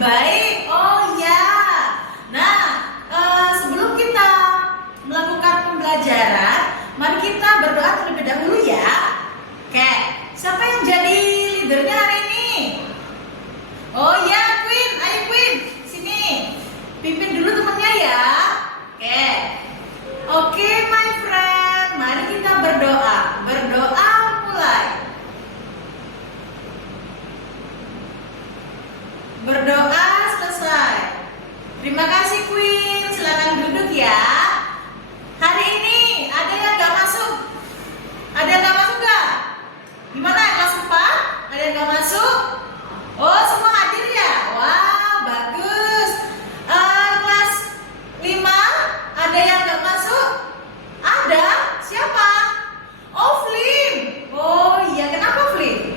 Baik, oh ya. Nah, sebelum kita melakukan pembelajaran, mari kita berdoa terlebih dahulu ya. Oke, siapa yang jadi leadernya hari ini? Oh ya, Queen, ayo Queen, sini. Pimpin dulu temennya ya. Oke, my friend, mari kita berdoa. Berdoa mulai. Berdoa selesai. Terima kasih Queen, silakan duduk ya. Hari ini ada yang gak masuk? Ada yang gak masuk gak? Gimana kelas 4? Ada yang gak masuk? Oh, semua hadir ya? Wah, bagus. Kelas 5 ada yang gak masuk? Ada? Siapa? Oh, Flynn. Oh iya, kenapa Flynn?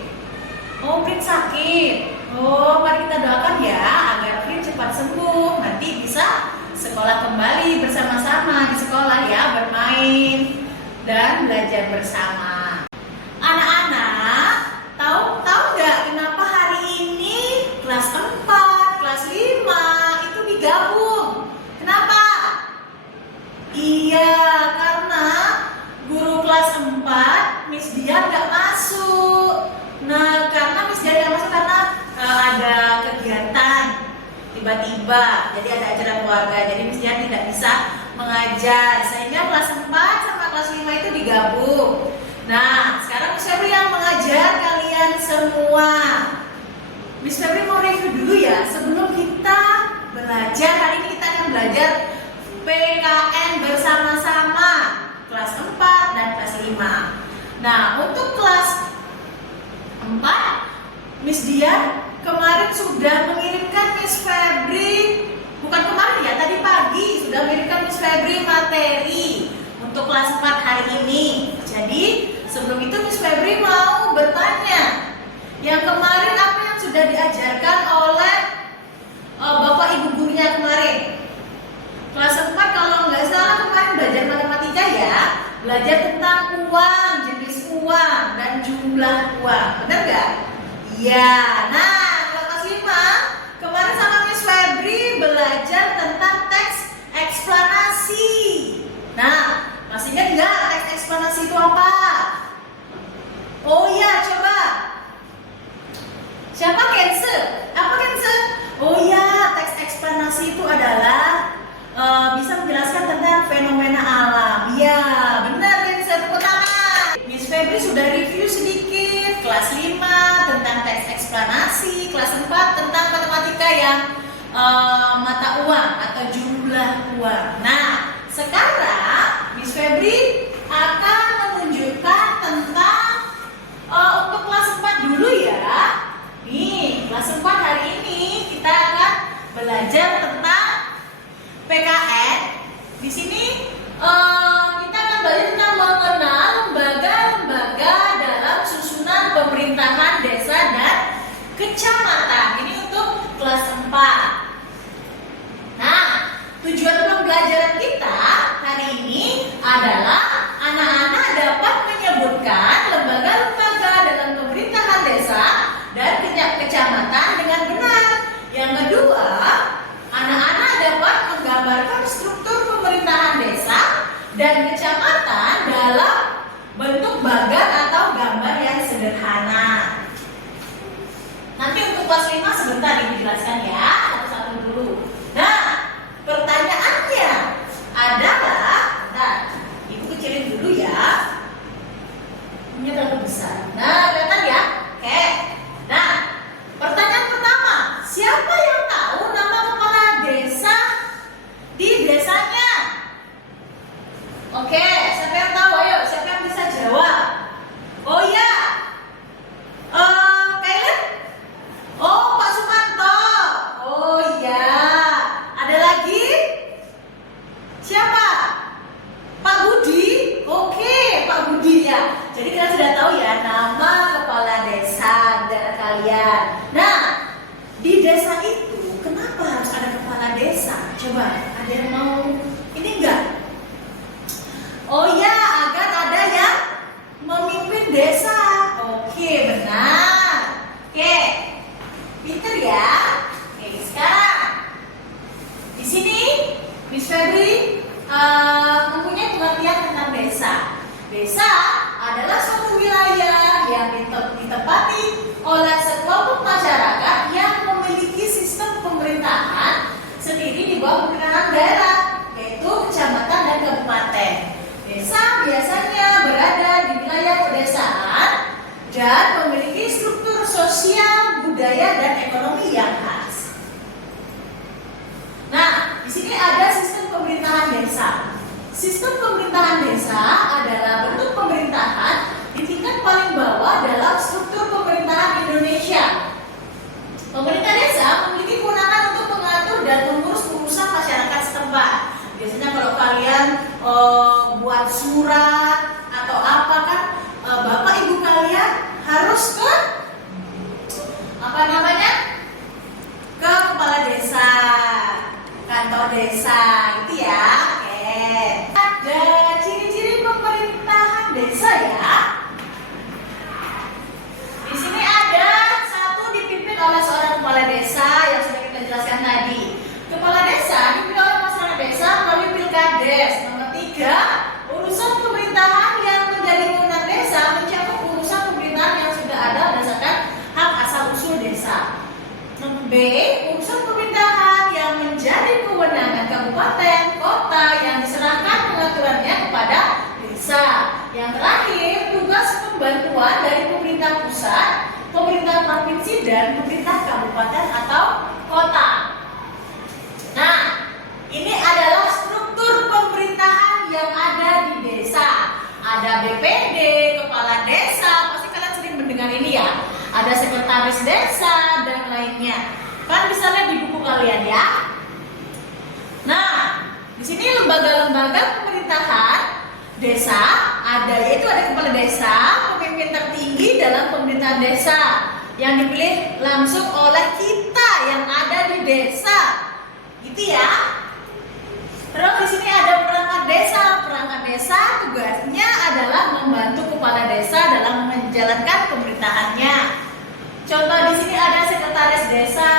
Oh, Flynn sakit. Oh, mari kita doakan ya agar Flynn cepat sembuh. Nanti bisa sekolah kembali bersama-sama di sekolah ya, bermain dan belajar bersama. Anak-anak, tahu nggak kenapa hari ini kelas 4, kelas 5 itu digabung? Kenapa? Iya, karena guru kelas 4 Miss Dian nggak masuk. Nah, karena Miss Dian nggak masuk karena ada kegiatan tiba-tiba, jadi ada acara keluarga, jadi Miss Dian tidak bisa mengajar, sehingga kelas 4 sama kelas 5 itu digabung. Nah, sekarang Miss Febri yang mengajar kalian semua. Miss Febri mau review dulu ya, sebelum kita belajar. Hari ini kita akan belajar PKN bersama-sama kelas 4 dan kelas 5. Nah, untuk kelas 4, Miss Dian kemarin sudah mengirimkan Miss Febri, bukan kemarin ya, tadi pagi sudah mengirimkan Miss Febri materi untuk kelas 4 hari ini. Jadi sebelum itu Miss Febri mau bertanya, yang kemarin apa yang sudah diajarkan oleh Bapak Ibu gurunya kemarin? Kelas 4 kalau nggak salah kemarin belajar matematika ya, belajar tentang uang, jenis uang dan jumlah uang, benar nggak? Iya. Nah, kelas 5 kemarin sama Miss Febri belajar tentang teks eksplanasi. Nah, masih ingat nggak teks eksplanasi itu apa? Oh iya, coba. Siapa Kense? Apa Kense? Oh iya, teks eksplanasi itu adalah bisa menjelaskan tentang fenomena alam. Ya, benar Kense, tepuk tangan. Miss Febri sudah review sedikit kelas 5 tentang teks eksplanasi, kelas 4 tentang matematika yang mata uang atau jumlah uang. Nah, sekarang Miss Febri akan menunjukkan tentang untuk kelas 4 dulu ya. Nih, kelas 4 hari ini kita akan belajar tentang PKN. Di sini kita akan belajar tentang mengenal lembaga-lembaga dalam susunan pemerintahan desa dan kecamatan. Ini untuk kelas 4. Nah, tujuan pembelajaran kita hari ini adalah anak-anak dapat menyebutkan lembaga-lembaga dalam pemerintahan desa dan kecamatan dengan benar. Yang kedua, anak-anak dapat menggambarkan struktur pemerintahan desa dan kecamatan dalam bentuk bagan atau gambar yang sederhana. Nanti untuk kelas 5 sebentar dijelaskan ya, satu-satu dulu. Nah, pertanyaannya adalah, Ibu kecilin dulu ya. Ini terlalu besar. Nah, kelihatan ya? Oke. Nah, pertanyaan pertama, siapa yang tahu nama kepala desa di desanya? Oke, siapa yang tahu? Ayo, siapa yang bisa jawab? Oh iya, Kailan? Oh, Pak Sumanto. Oh mempunyai pengertian tentang desa. Desa adalah suatu wilayah yang ditempati oleh sekelompok masyarakat yang memiliki sistem pemerintahan sendiri di bawah pemerintahan daerah, yaitu kecamatan dan kabupaten. Desa biasanya berada di wilayah pedesaan dan memiliki struktur sosial, budaya, dan ekonomi yang khas. Nah, di sini ada sistem pemerintahan desa. Sistem pemerintahan desa adalah bentuk pemerintahan di tingkat paling bawah dalam struktur pemerintahan Indonesia. Pemerintah desa memiliki kewenangan untuk mengatur dan mengurus urusan masyarakat setempat. Biasanya kalau kalian buat surat atau apa kan, bapak ibu kalian harus ke ke kepala desa, kantor desa, gitu ya. Oke. Ada ciri-ciri pemerintahan desa ya. Di sini ada satu, dipimpin oleh seorang kepala desa yang sudah kita jelaskan tadi. Kepala desa dipimpin oleh masyarakat desa melalui pilkades. Nomor 3, urusan pemerintahan yang menjadi wewenang desa mencakup urusan pemerintahan yang sudah ada berdasarkan hak asal usul desa. Nomor B, urusan pemerintahan yang menjadi kewenangan kabupaten, kota yang diserahkan pengaturannya kepada desa. Yang terakhir, tugas pembantuan dari pemerintah pusat, pemerintah provinsi, dan pemerintah kabupaten atau kota. Nah, ini adalah struktur pemerintahan yang ada di desa. Ada BPD, kepala desa, pasti kalian sering mendengar ini ya. Ada sekretaris desa dan lainnya. Kan bisa lihat di buku kalian ya. Nah, di sini lembaga-lembaga pemerintahan desa ada, yaitu ada kepala desa, pemimpin tertinggi dalam pemerintahan desa yang dipilih langsung oleh kita yang ada di desa. Gitu ya. Terus di sini ada perangkat desa. Perangkat desa tugasnya adalah membantu kepala desa dalam menjalankan pemerintahannya. Contoh di sini ada sekretaris desa,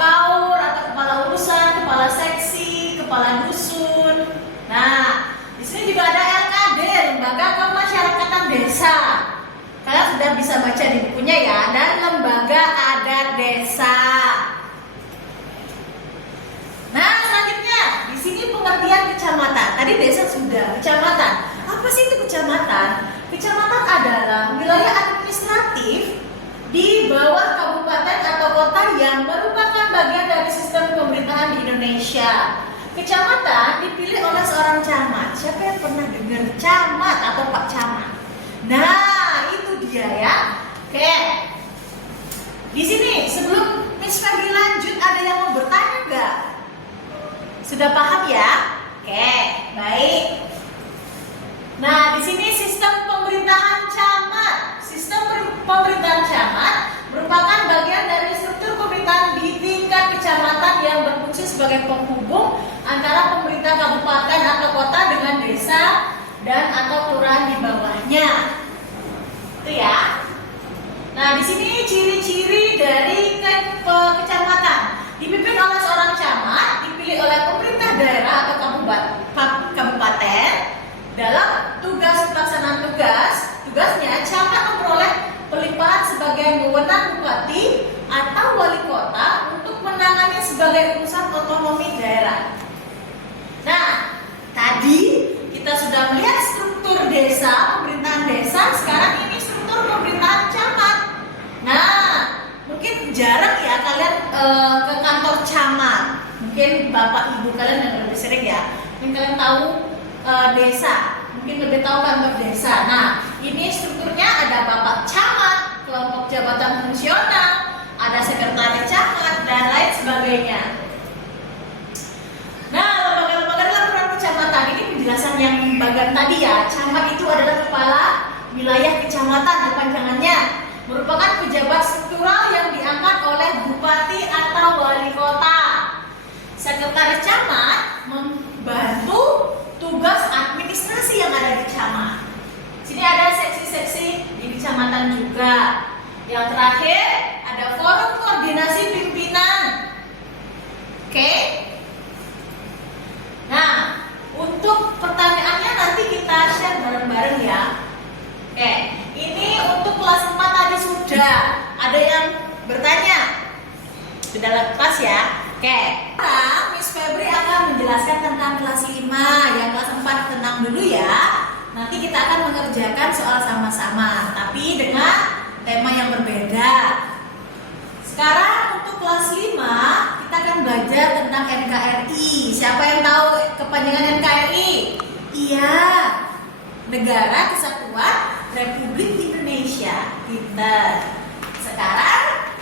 kaur atau kepala urusan, kepala seksi, kepala dusun. Nah, di sini juga ada LKD, lembaga kemasyarakatan desa. Kalian sudah bisa baca di bukunya ya. Dan lembaga adat desa. Nah, selanjutnya di sini pengertian kecamatan. Tadi desa sudah, kecamatan. Apa sih itu kecamatan? Kecamatan adalah wilayah administratif di bawah kabupaten atau kota yang merupakan bagian dari sistem pemerintahan di Indonesia. Kecamatan dipilih oleh seorang camat. Siapa yang pernah dengar camat atau Pak Camat? Nah, itu dia ya. Oke. Di sini sebelum Miss Feby lanjut, ada yang mau bertanya nggak? Sudah paham ya? Oke, baik. Nah, di sini sistem pemerintahan camat. Sistem pemerintahan camat merupakan bagian dari struktur pemerintahan di tingkat kecamatan yang berfungsi sebagai penghubung antara pemerintah kabupaten atau kota dengan desa dan atau kelurahan di bawahnya. Itu ya. Nah, di sini ciri-ciri dari kecamatan. Dipimpin oleh seorang camat, dipilih oleh pemerintah daerah atau kabupaten. Dalam tugas pelaksanaan tugasnya camat memperoleh pelimpahan sebagai wewenang bupati atau wali kota untuk menangani sebagai urusan otonomi daerah. Nah, tadi kita sudah melihat struktur desa, pemerintahan desa. Sekarang ini struktur pemerintahan camat. Nah, mungkin jarang ya kalian ke kantor camat. Mungkin bapak ibu kalian yang lebih sering ya. Mungkin kalian tahu desa, mungkin lebih tahu kantor desa. Nah, ini strukturnya ada bapak camat, kelompok jabatan fungsional, ada sekretaris camat dan lain sebagainya. Nah, lembaga-lembaga dalam peran kecamatan ini penjelasan yang bagian tadi ya. Camat itu adalah kepala wilayah kecamatan, kepanjangannya merupakan pejabat struktural yang diangkat oleh bupati atau wali kota. Sekretaris camat membantu tugas administrasi yang ada di camat. Sini ada seksi-seksi di kecamatan juga. Yang terakhir ada forum koordinasi pimpinan. Oke. Untuk pertanyaannya nanti kita share bareng-bareng ya. Oke, ini untuk kelas 4 tadi sudah. Ada yang bertanya? Sudah lepas ya? Oke, sekarang Miss Febri akan menjelaskan tentang kelas 5. Yang kelas 4 tenang dulu ya. Nanti kita akan mengerjakan soal sama-sama, tapi dengan tema yang berbeda. Sekarang untuk kelas 5 kita akan belajar tentang NKRI. Siapa yang tahu kepanjangan NKRI? Iya, Negara Kesatuan Republik Indonesia. Pintar. Sekarang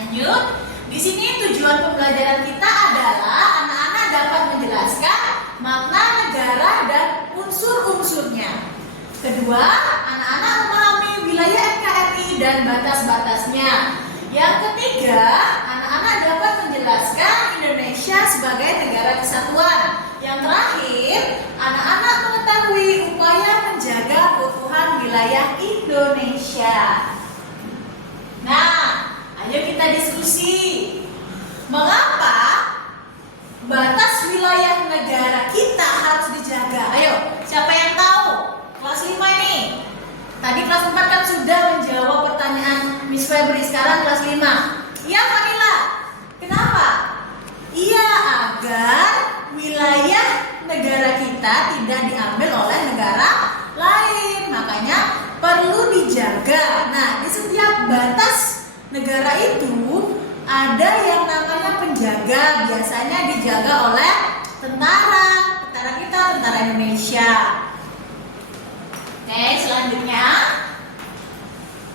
lanjut. Di sini tujuan pembelajaran kita adalah anak-anak dapat menjelaskan makna negara dan unsur-unsurnya. Kedua, anak-anak memahami wilayah NKRI dan batas-batasnya. Yang ketiga, anak-anak dapat menjelaskan Indonesia sebagai negara kesatuan. Yang terakhir, anak-anak mengetahui upaya menjaga keutuhan wilayah Indonesia. Nah, ayo kita diskusi. Mengapa batas wilayah negara kita harus dijaga? Ayo, siapa yang tahu? Kelas 5 ini. Tadi kelas 4 kan sudah menjawab pertanyaan Miss Febri, sekarang kelas 5. Iya, Kamila. Kenapa? Iya, agar wilayah negara kita tidak diambil oleh negara lain. Makanya perlu dijaga. Nah, di setiap batas negara itu ada yang namanya penjaga. Biasanya dijaga oleh tentara kita, tentara Indonesia. Oke, selanjutnya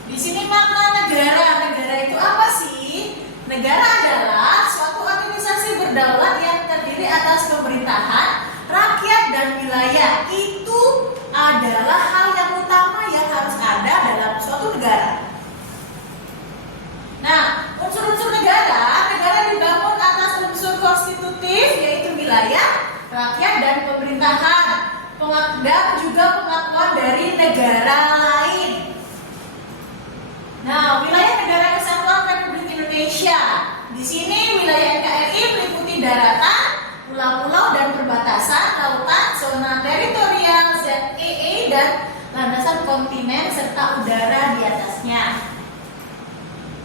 di sini makna negara. Negara itu apa sih? Negara adalah suatu organisasi berdaulat yang terdiri atas pemerintahan, rakyat, dan wilayah. Itu adalah hal yang utama yang harus ada dalam suatu negara. Nah, unsur-unsur negara dibangun atas unsur konstitutif, yaitu wilayah, rakyat, dan pemerintahan. Dan juga pengakuan dari negara lain. Nah, wilayah Negara Kesatuan Republik Indonesia. Di sini wilayah NKRI meliputi daratan, pulau-pulau dan perbatasan, lautan, zona teritorial, ZEE, dan landasan kontinen serta udara di atasnya.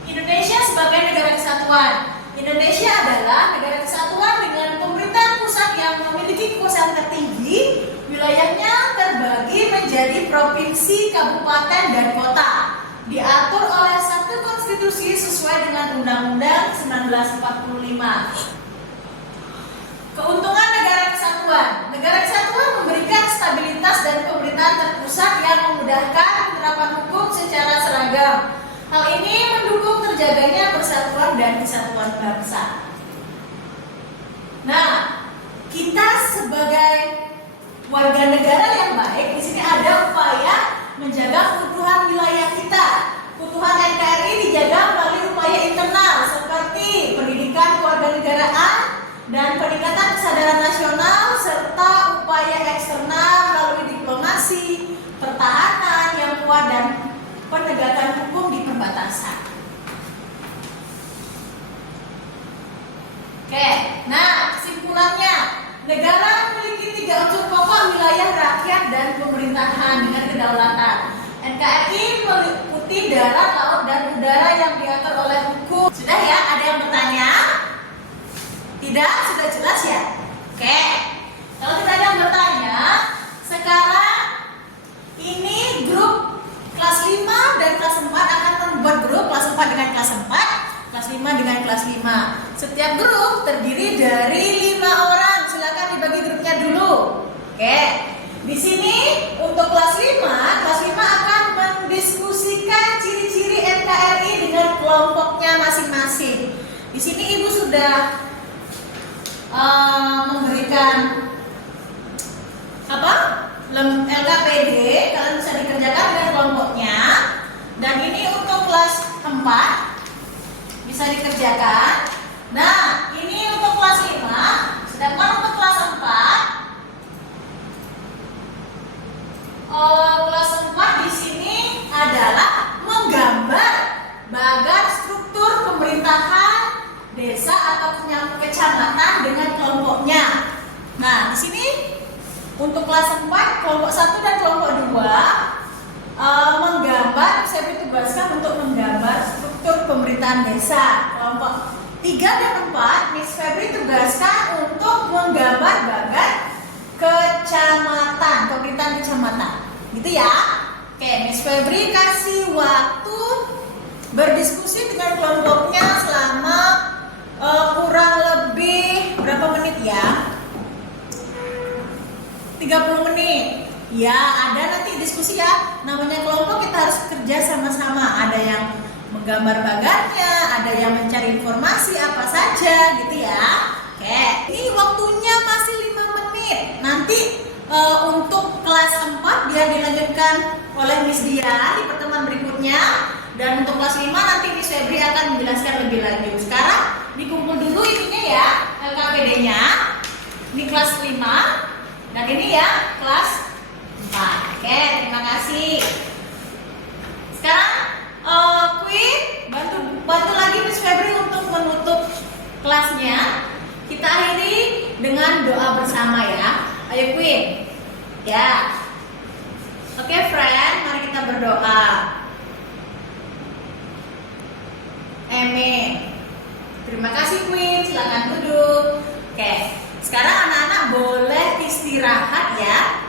Indonesia sebagai negara kesatuan. Indonesia adalah negara kesatuan dengan pemerintahan pusat yang memiliki kekuasaan tertinggi. Wilayahnya terbagi menjadi provinsi, kabupaten, dan kota. Diatur oleh satu konstitusi sesuai dengan Undang-Undang 1945. Keuntungan negara kesatuan. Negara kesatuan memberikan stabilitas dan pemerintahan terpusat yang memudahkan penerapan hukum secara seragam. Hal ini mendukung terjaganya persatuan dan kesatuan bangsa. Nah, kita sebagai warga negara yang baik, di sini ada upaya menjaga keutuhan wilayah kita. Keutuhan NKRI dijaga melalui upaya internal seperti pendidikan kewarganegaraan dan peningkatan kesadaran nasional, serta upaya eksternal melalui diplomasi, pertahanan yang kuat, dan penegakan hukum di perbatasan. Oke, nah kesimpulannya, negara memiliki 3 unsur pokok: wilayah, rakyat, dan pemerintahan dengan kedaulatan. NKRI meliputi darat, laut, dan udara yang diatur oleh hukum. Sudah ya? Ada yang bertanya? Tidak? Sudah jelas ya? Oke. Kalau tidak ada yang bertanya, sekarang ini grup kelas 5 dan kelas 4 akan membuat grup kelas 4 dengan kelas 4, kelas 5 dengan kelas 5. Setiap grup terdiri dari 5 orang. Silakan dibagi grupnya dulu. Oke. Di sini untuk kelas 5 akan mendiskusikan ciri-ciri NKRI dengan kelompoknya masing-masing. Di sini Ibu sudah memberikan LKPD, kalian bisa dikerjakan dengan kelompoknya. Dan ini untuk kelas 4 bisa dikerjakan. Nah, ini untuk kelas 5. Sedangkan untuk kelas 4, kelas 4 di sini adalah menggambar bagan struktur pemerintahan desa atau kecamatan dengan kelompoknya. Nah, di sini Untuk kelas 4, kelompok 1 dan kelompok 2 menggambar, saya ditugaskan untuk menggambar struktur pemerintahan desa. Kelompok 3 dan 4, Miss Febri tugaskan untuk menggambar bagan kecamatan, pemerintahan kecamatan. Gitu ya. Oke, Miss Febri kasih waktu berdiskusi dengan kelompoknya selama kurang lebih berapa menit ya? 30 menit. Ya, ada nanti diskusi ya. Namanya kelompok kita harus kerja sama-sama. Ada yang menggambar bagannya, ada yang mencari informasi apa saja gitu ya. Oke, ini waktunya masih 5 menit. Nanti untuk kelas 4 biar dilanjutkan oleh Miss Dian di pertemuan berikutnya. Dan untuk kelas 5 nanti Miss Febri akan menjelaskan lebih lanjut. Sekarang dikumpul dulu ininya ya, LKPD-nya. Ini kelas 5 dan ini ya kelas 4. Oke, terima kasih. Sekarang Queen bantu lagi Miss Febri untuk menutup kelasnya. Kita akhiri dengan doa bersama ya. Ayo Queen. Ya. Oke, friend, mari kita berdoa. Amin. Terima kasih Queen, silakan duduk. Oke, sekarang anak-anak boleh istirahat ya.